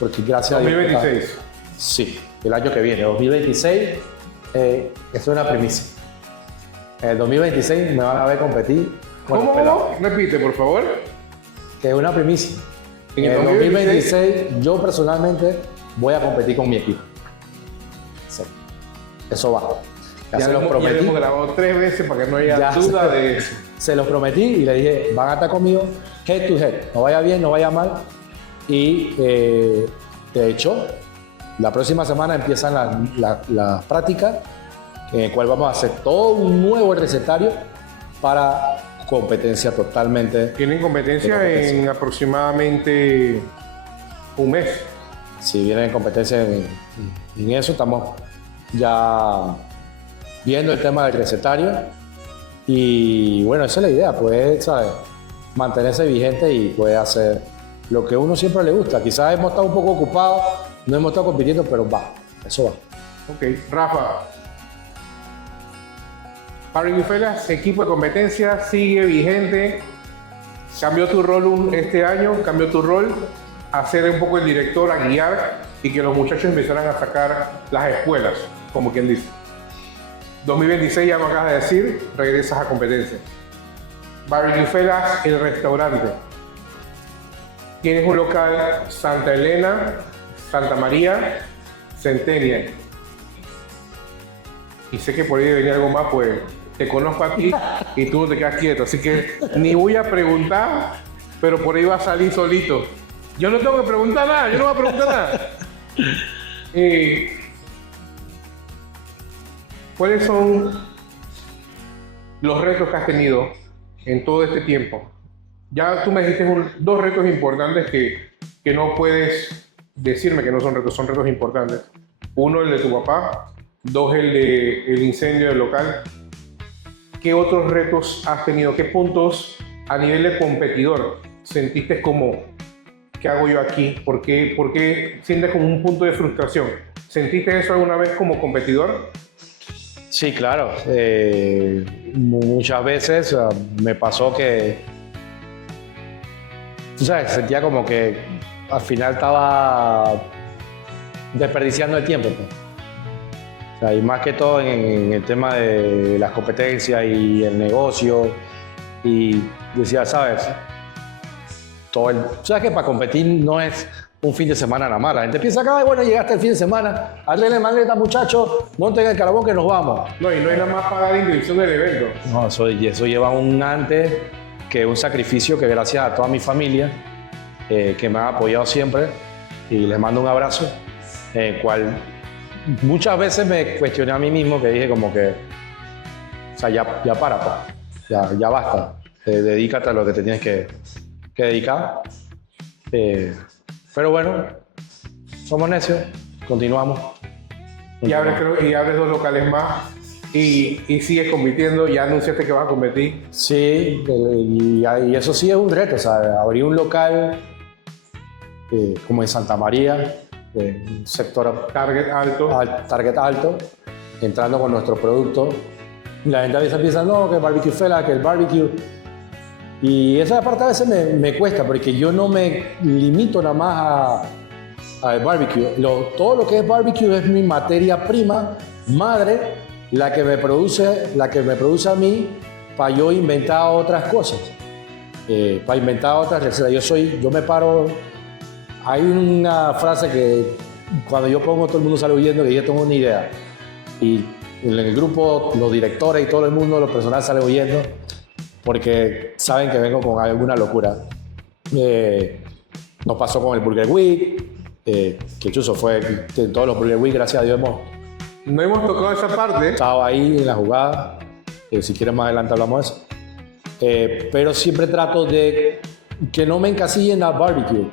Porque gracias 2026. a Dios... Sí, el año que viene, 2026, esto es una primicia. En el 2026 me van a ver competir. ¿Cómo? Repite, por favor. Que es una primicia. En En el el 2026 yo personalmente voy a competir con mi equipo. Sí. Eso va. Ya se los Ya prometí. hemos grabado 3 veces para que no haya Ya duda de eso. Se los prometí y le dije, van a estar conmigo head to head. No vaya bien, no vaya mal. Y de hecho, la próxima semana empiezan las prácticas, en el cual vamos a hacer todo un nuevo recetario para competencia totalmente. Tienen competencia en aproximadamente un mes. Si vienen competencia en eso, estamos ya viendo el tema del recetario. Y bueno, esa es la idea, pues, ¿sabes? Mantenerse vigente y poder hacer lo que a uno siempre le gusta. Quizás hemos estado un poco ocupados, no hemos estado compitiendo, pero va, eso va. Ok, Rafa. Barbecue Fellas, equipo de competencia, sigue vigente. Cambió tu rol este año, cambió tu rol a ser un poco el director, a guiar y que los muchachos empezaran a sacar las escuelas, como quien dice. 2026, ya me acabas de decir, regresas a competencia. Barbecue Fellas, el restaurante. Tienes un local Santa Elena, Santa María, Centennial. Y sé que por ahí venía algo más, pues te conozco a ti y tú no te quedas quieto. Así que ni voy a preguntar, pero por ahí va a salir solito. Yo no tengo que preguntar nada, yo no voy a preguntar nada. ¿Cuáles son los retos que has tenido en todo este tiempo? Ya tú me dijiste 2 retos importantes que no puedes decirme que no son retos importantes. 1, el de tu papá. 2, el incendio del local. ¿Qué otros retos has tenido? ¿Qué puntos a nivel de competidor sentiste como ¿qué hago yo aquí? ¿Por qué sientes como un punto de frustración? ¿Sentiste eso alguna vez como competidor? Sí, claro. Muchas veces me pasó que, tú sabes, sentía como que al final estaba desperdiciando el tiempo, pues. O sea, y más que todo en el tema de las competencias y el negocio. Y decía, ¿sabes? ¿Sabes que para competir no es un fin de semana nada más? La gente piensa que, bueno, llegaste el fin de semana, arregle maleta, muchachos, monten el carbón que nos vamos. No, y no hay nada más pagar la inscripción del evento. No, eso lleva un antes, que un sacrificio que gracias a toda mi familia, que me ha apoyado siempre, y les mando un abrazo, el cual muchas veces me cuestioné a mí mismo, que dije como que, o sea, ya para, pa. Ya basta, dedícate a lo que te tienes que dedicar. Pero bueno, somos necios, continuamos. Y abres 2 locales más y sigues compitiendo, ya anunciaste que vas a competir. Sí, y eso sí es un reto, o sea, abrir un local como en Santa María, un sector Target alto. entrando con nuestro producto. La gente a veces piensa, no, que el barbecue fela, que el barbecue. Y esa parte a veces me cuesta, porque yo no me limito nada más al barbecue. Todo lo que es barbecue es mi materia prima, madre, la que me produce a mí para yo inventar otras cosas, para inventar otras recetas. Yo me paro. Hay una frase que cuando yo pongo, todo el mundo sale huyendo, que yo tengo una idea. Y en el grupo, los directores y todo el mundo, los personajes salen huyendo porque saben que vengo con alguna locura. Nos pasó con el Burger Week, que chuzo fue en todos los Burger Week, gracias a Dios no hemos tocado esa parte. Estado ahí en la jugada. Si quieren más adelante hablamos de eso. Pero siempre trato de que no me encasillen a barbecue.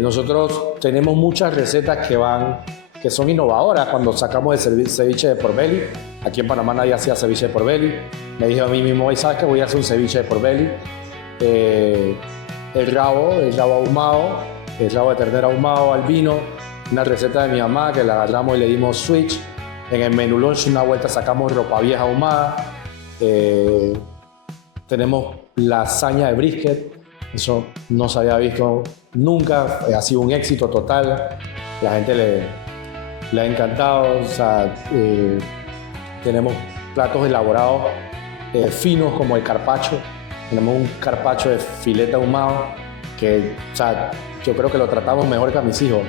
Nosotros tenemos muchas recetas que son innovadoras. Cuando sacamos el ceviche de pork belly, aquí en Panamá nadie hacía ceviche de pork belly. Me dije a mí mismo, ¿sabes qué? Voy a hacer un ceviche de pork belly. El rabo ahumado, el rabo de ternera ahumado al vino, una receta de mi mamá que la agarramos y le dimos switch. En el menú lunch una vuelta sacamos ropa vieja ahumada. Tenemos lasaña de brisket, eso no se había visto nunca, ha sido un éxito total, la gente le ha encantado. O sea, tenemos platos elaborados finos como el carpaccio. Tenemos un carpaccio de filete ahumado que, o sea, yo creo que lo tratamos mejor que a mis hijos.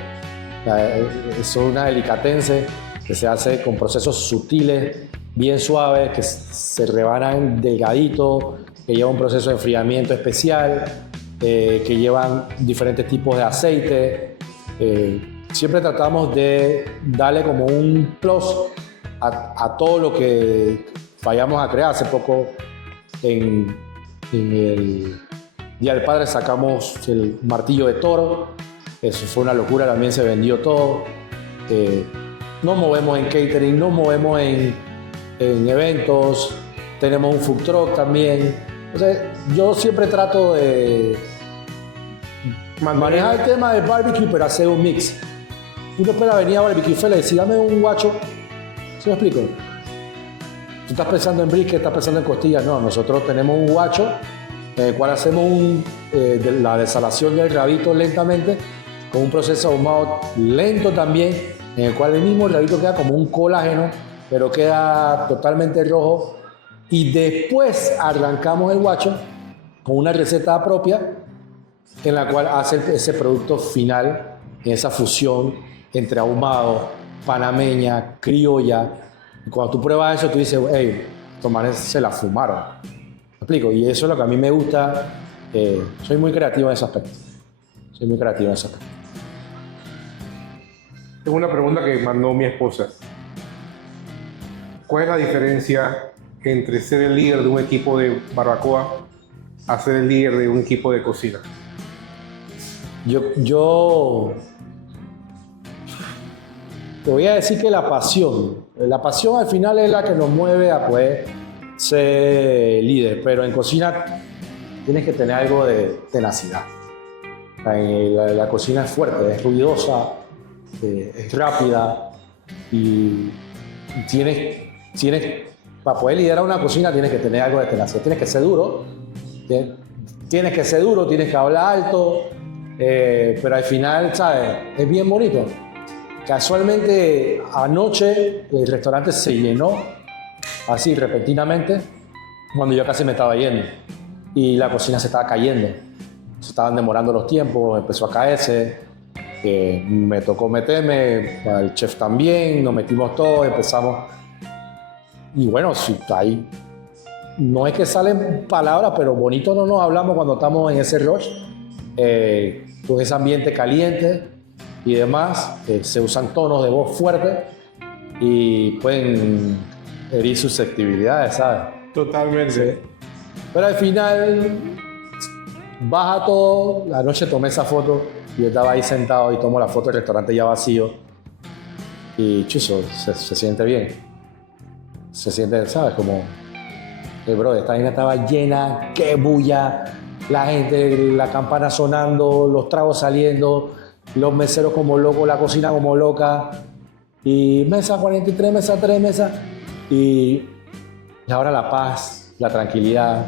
O sea, es una delicatessen que se hace con procesos sutiles, bien suaves, que se rebanan delgadito, que lleva un proceso de enfriamiento especial, que llevan diferentes tipos de aceite. Siempre tratamos de darle como un plus a todo lo que vayamos a crear. Hace poco en el Día del Padre sacamos el martillo de toro, eso fue una locura, también se vendió todo. Nos movemos en catering, nos movemos en eventos, tenemos un food truck también. O sea, yo siempre trato de manejar el tema del barbecue, pero hacer un mix. Tú no esperas venir a Barbecue Fela y decir, dame un guacho. ¿Sí me explico? Tú estás pensando en brisket, estás pensando en costillas. No, nosotros tenemos un guacho en el cual hacemos la desalación del rabito lentamente, con un proceso ahumado lento también, en el cual el mismo rabito queda como un colágeno, pero queda totalmente rojo. Y después arrancamos el guacho con una receta propia en la cual hace ese producto final, en esa fusión entre ahumado, panameña, criolla. Y cuando tú pruebas eso, tú dices, hey, estos manes se la fumaron. ¿Me explico? Y eso es lo que a mí me gusta. Soy muy creativo en ese aspecto. Tengo una pregunta que mandó mi esposa. ¿Cuál es la diferencia entre ser el líder de un equipo de barbacoa a ser el líder de un equipo de cocina? Yo te voy a decir que la pasión al final es la que nos mueve a poder ser líder, pero en cocina tienes que tener algo de tenacidad. La cocina es fuerte, es ruidosa, es rápida y para poder liderar una cocina tienes que tener algo de tenacidad, tienes que ser duro, tienes que hablar alto, pero al final, ¿sabes? Es bien bonito. Casualmente anoche el restaurante se llenó así repentinamente cuando yo casi me estaba yendo y la cocina se estaba cayendo, se estaban demorando los tiempos, empezó a caerse, me tocó meterme, el chef también, nos metimos todos, empezamos y bueno, si ahí no es que salen palabras, pero bonito no nos hablamos cuando estamos en ese rush, con ese ambiente caliente y demás, se usan tonos de voz fuertes y pueden herir susceptibilidades, ¿sabes? Totalmente. Sí. Pero al final baja todo. La noche tomé esa foto y yo estaba ahí sentado y tomo la foto del restaurante ya vacío y chuzo, se siente bien. Se siente, ¿sabes? Como, bro, esta vaina estaba llena, qué bulla, la gente, la campana sonando, los tragos saliendo, los meseros como locos, la cocina como loca, y mesa 43, mesa 3, mesa, y ahora la paz, la tranquilidad,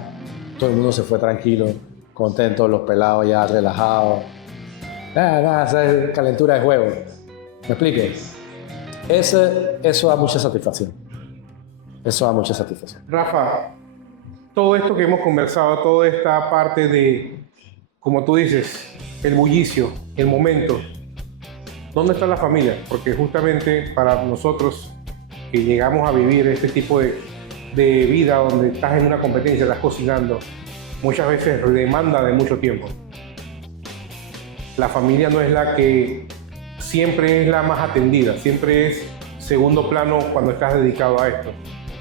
todo el mundo se fue tranquilo, contento, los pelados ya relajados, nada, esa es calentura de juego, ¿me explique? Eso da mucha satisfacción, Rafa, todo esto que hemos conversado, toda esta parte de, como tú dices, el bullicio, el momento, ¿dónde está la familia? Porque justamente para nosotros que llegamos a vivir este tipo de vida donde estás en una competencia, estás cocinando, muchas veces demanda de mucho tiempo. La familia no es la que siempre es la más atendida, siempre es segundo plano cuando estás dedicado a esto.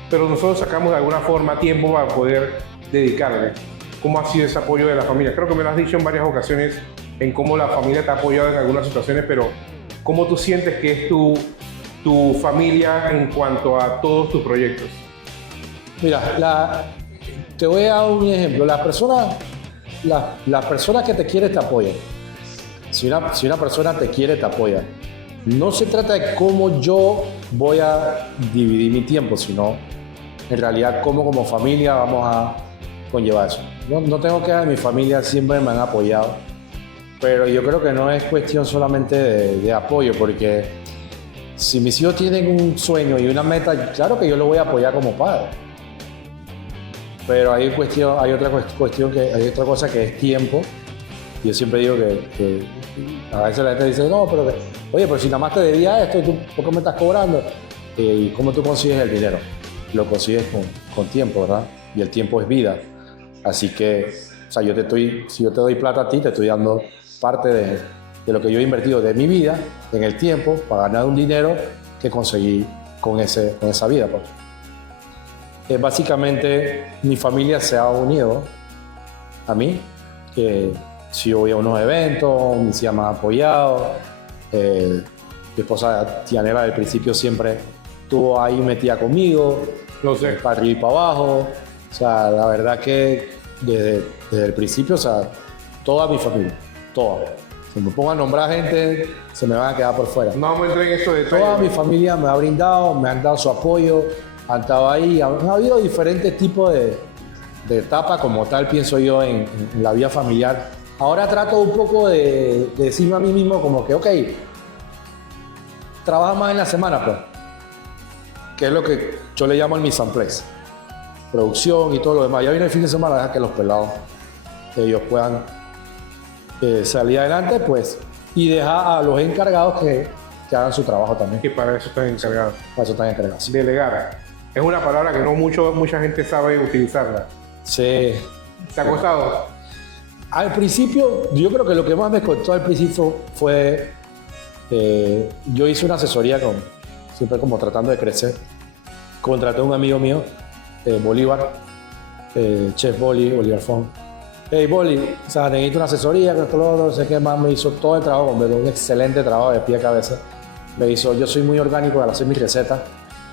Pero nosotros sacamos de alguna forma tiempo para poder dedicarle. ¿Cómo ha sido ese apoyo de la familia? Creo que me lo has dicho en varias ocasiones en cómo la familia te ha apoyado en algunas situaciones, pero ¿cómo tú sientes que es tu familia en cuanto a todos tus proyectos? Mira, te voy a dar un ejemplo. Las personas que te quieren te apoyan. Si una persona te quiere, te apoya. No se trata de cómo yo voy a dividir mi tiempo, sino en realidad cómo como familia vamos a conllevar eso. No tengo que mi familia siempre me han apoyado, pero yo creo que no es cuestión solamente de apoyo, porque si mis hijos tienen un sueño y una meta, claro que yo lo voy a apoyar como padre. Pero hay otra cosa que es tiempo. Yo siempre digo que a veces la gente dice, no, pero oye, pero si nada más te debía esto, ¿por qué me estás cobrando? ¿Y cómo tú consigues el dinero? Lo consigues con tiempo, ¿verdad? Y el tiempo es vida. Así que, o sea, si yo te doy plata a ti, te estoy dando parte de lo que yo he invertido de mi vida en el tiempo para ganar un dinero que conseguí con esa vida, pues. Básicamente, mi familia se ha unido a mí. Si yo voy a unos eventos, mis hijas me han apoyado. Mi esposa Tianela del principio siempre estuvo ahí metida conmigo, Lo sé. para arriba y para abajo. O sea, la verdad que desde el principio, o sea, toda mi familia, toda. Si me pongo a nombrar gente, se me van a quedar por fuera. No vamos a entrar en eso de Toda mi familia me ha brindado, me han dado su apoyo, han estado ahí. Ha habido diferentes tipos de etapas como tal, pienso yo, en la vida familiar. Ahora trato un poco de decirme a mí mismo como que, ok, trabaja más en la semana, pues. Que es lo que yo le llamo el mise en place. Producción y todo lo demás. Ya viene el fin de semana, deja que los pelados, ellos puedan salir adelante, pues. Y deja a los encargados que hagan su trabajo también. Que para eso estás encargado. Para eso están encargados. Sí. Delegar. Es una palabra que no mucha gente sabe utilizarla. Sí. ¿Te ha costado? Al principio, yo creo que lo que más me costó al principio fue, yo hice una asesoría siempre como tratando de crecer. Contraté a un amigo mío, Bolívar, Chef Bolívar Font. Hey Boli, o sea, necesito una asesoría, que esto, lo otro, no sé qué más, me hizo todo el trabajo, me dio un excelente trabajo de pie a cabeza. Yo soy muy orgánico al hacer mis recetas.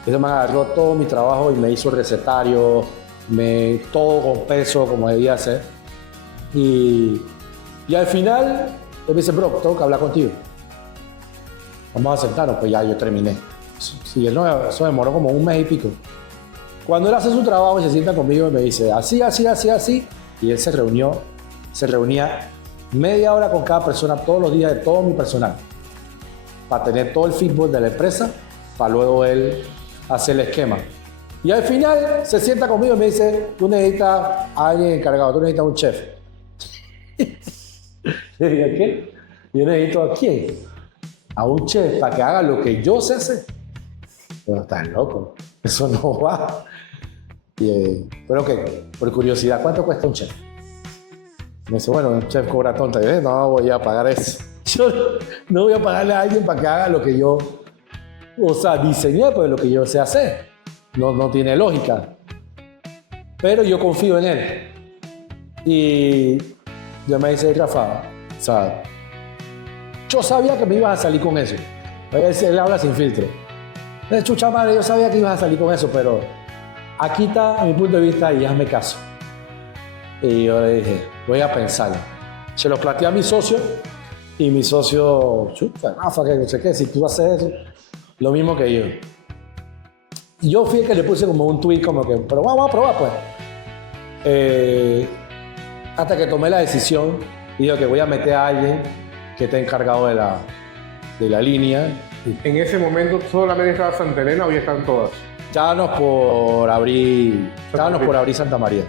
Eso me agarró todo mi trabajo y me hizo recetario, todo con peso, como debía ser. Y al final, Él me dice, bro, tengo que hablar contigo. Vamos a sentarnos, pues ya yo terminé. Sí, él no, eso demoró como un mes y pico. Cuando él hace su trabajo y se sienta conmigo y me dice, así, así, así, así, y él se reunía media hora con cada persona todos los días de todo mi personal, para tener todo el feedback de la empresa, para luego él hacer el esquema. Y al final se sienta conmigo y me dice, tú necesitas a alguien encargado, tú necesitas un chef. Le dije, ¿qué? Yo necesito ¿a quién? A un chef para que haga lo que yo sé hacer. Pero estás loco, eso no va. Pero que, por curiosidad, ¿cuánto cuesta un chef? Me dice, bueno, un chef cobra tonta. Yo no voy a pagar eso. Yo no voy a pagarle a alguien para que haga lo que yo, o sea, diseñé, pues lo que yo sé hacer. No tiene lógica. Pero yo confío en él. Y yo me dice, Rafa, o sea, yo sabía que me ibas a salir con eso. Él habla sin filtro. Chucha madre, yo sabía que ibas a salir con eso, pero aquí está mi punto de vista y hazme caso. Y yo le dije, voy a pensarlo. Se lo planteé a mi socio y mi socio, chucha, Rafa, que no sé qué, si tú haces eso, lo mismo que yo. Y yo fui el que le puse como un tweet como que, pero vamos a probar pues. Hasta que tomé la decisión y digo que voy a meter a alguien que esté encargado de la línea. En ese momento solamente estaba Santa Elena o ya están todas. Estábamos por abrir Santa María.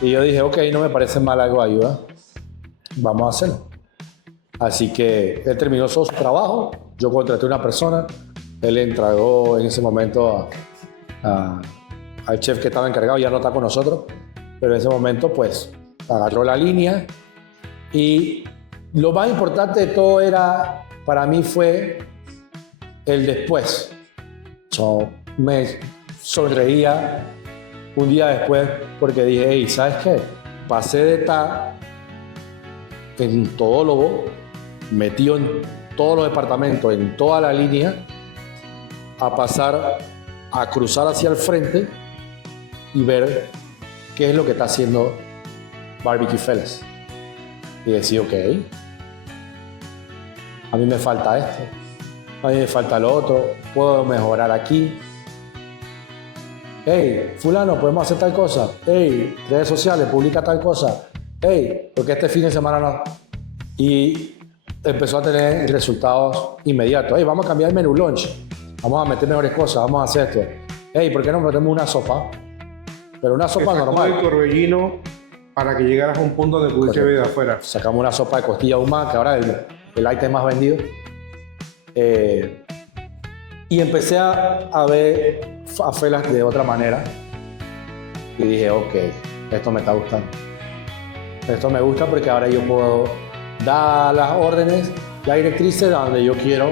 Y yo dije, ok, no me parece mal algo de ayuda, vamos a hacerlo. Así que él terminó su trabajo, yo contraté a una persona, él entregó en ese momento al chef que estaba encargado, ya no está con nosotros, pero en ese momento pues agarró la línea y lo más importante de todo para mí fue el después. Me sonreía un día después porque dije, hey, ¿sabes qué? Pasé de estar en todólogo, metido en todos los departamentos, en toda la línea, a pasar a cruzar hacia el frente y ver qué es lo que está haciendo Barbecue Fellas. Y decir, ok, a mí me falta esto, a mí me falta lo otro, puedo mejorar aquí. Hey, fulano, podemos hacer tal cosa. Hey, redes sociales, publica tal cosa. Hey, porque este fin de semana no. Y empezó a tener resultados inmediatos. Hey, vamos a cambiar el menú lunch. Vamos a meter mejores cosas, vamos a hacer esto. Hey, ¿por qué no metemos una sopa? Pero una sopa normal. El torbellino para que llegaras a un punto donde pudiste ver de afuera. Sacamos una sopa de costilla ahumada, que ahora es el item más vendido. Y empecé a ver a Fellas de otra manera. Y dije, ok, esto me está gustando. Esto me gusta porque ahora yo puedo dar las órdenes, las directrices donde yo quiero,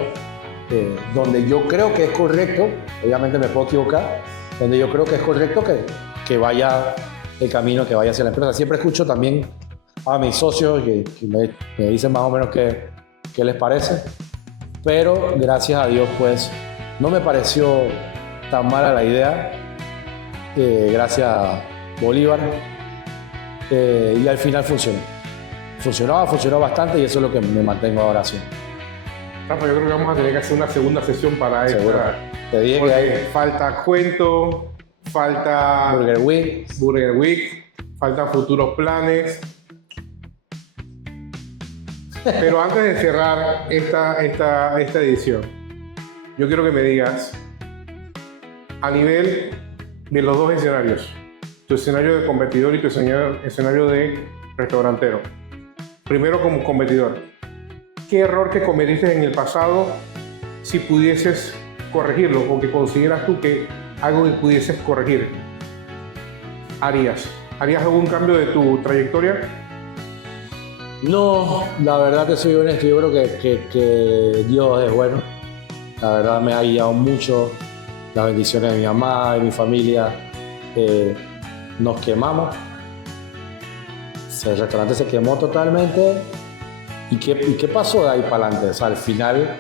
donde yo creo que es correcto. Obviamente me puedo equivocar. Donde yo creo que es correcto que vaya el camino, que vaya hacia la empresa. Siempre escucho también a mis socios que me dicen más o menos qué les parece. Pero gracias a Dios, pues, no me pareció tan mala la idea. Gracias a Bolívar. Y al final funcionó. Funcionó bastante y eso es lo que me mantengo ahora haciendo. Rafa, yo creo que vamos a tener que hacer una segunda sesión para Seguro. esta. Te dije que hay Falta cuento, falta Burger Week. Burger Week, faltan futuros planes. Pero antes de cerrar esta edición, yo quiero que me digas, a nivel de los dos escenarios, tu escenario de competidor y tu escenario de restaurantero. Primero como competidor, ¿qué error que cometiste en el pasado si pudieses corregirlo o que consideras tú que algo que pudieses corregir harías? ¿Harías algún cambio de tu trayectoria? No, la verdad que soy honesto, yo creo que Dios es bueno. La verdad me ha guiado mucho, las bendiciones de mi mamá, de mi familia. Nos quemamos, el restaurante se quemó totalmente. ¿Y qué pasó de ahí para adelante? O sea, al final,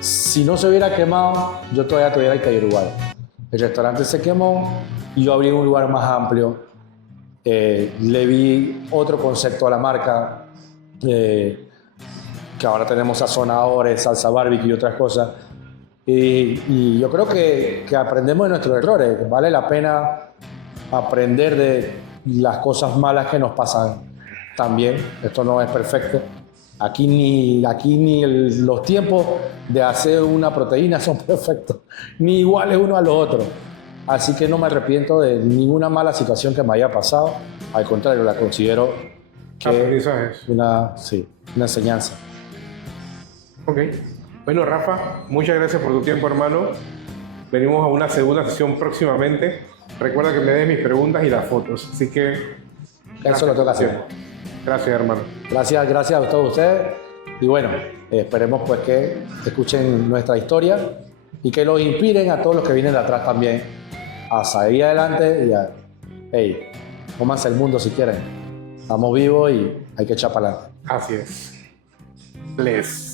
si no se hubiera quemado, yo todavía tuviera el Calle Uruguay. El restaurante se quemó y yo abrí un lugar más amplio. Le vi otro concepto a la marca. que ahora tenemos sazonadores, salsa barbecue y otras cosas. Y yo creo que aprendemos de nuestros errores. Vale la pena aprender de las cosas malas que nos pasan también. Esto no es perfecto. Aquí ni los tiempos de hacer una proteína son perfectos, ni iguales uno a los otros. Así que no me arrepiento de ninguna mala situación que me haya pasado. Al contrario, la considero que aprendizajes. una enseñanza. Ok. Bueno, Rafa, muchas gracias por tu tiempo, hermano. Venimos a una segunda sesión próximamente. Recuerda que me des mis preguntas y las fotos. Así que... Eso lo tengo que hacer. Gracias, hermano. Gracias a todos ustedes. Y bueno, esperemos pues que escuchen nuestra historia y que los inspiren a todos los que vienen de atrás también a salir adelante y a... Hey, cómanse el mundo si quieren. Estamos vivos y hay que echar para adelante. Así es. Bless.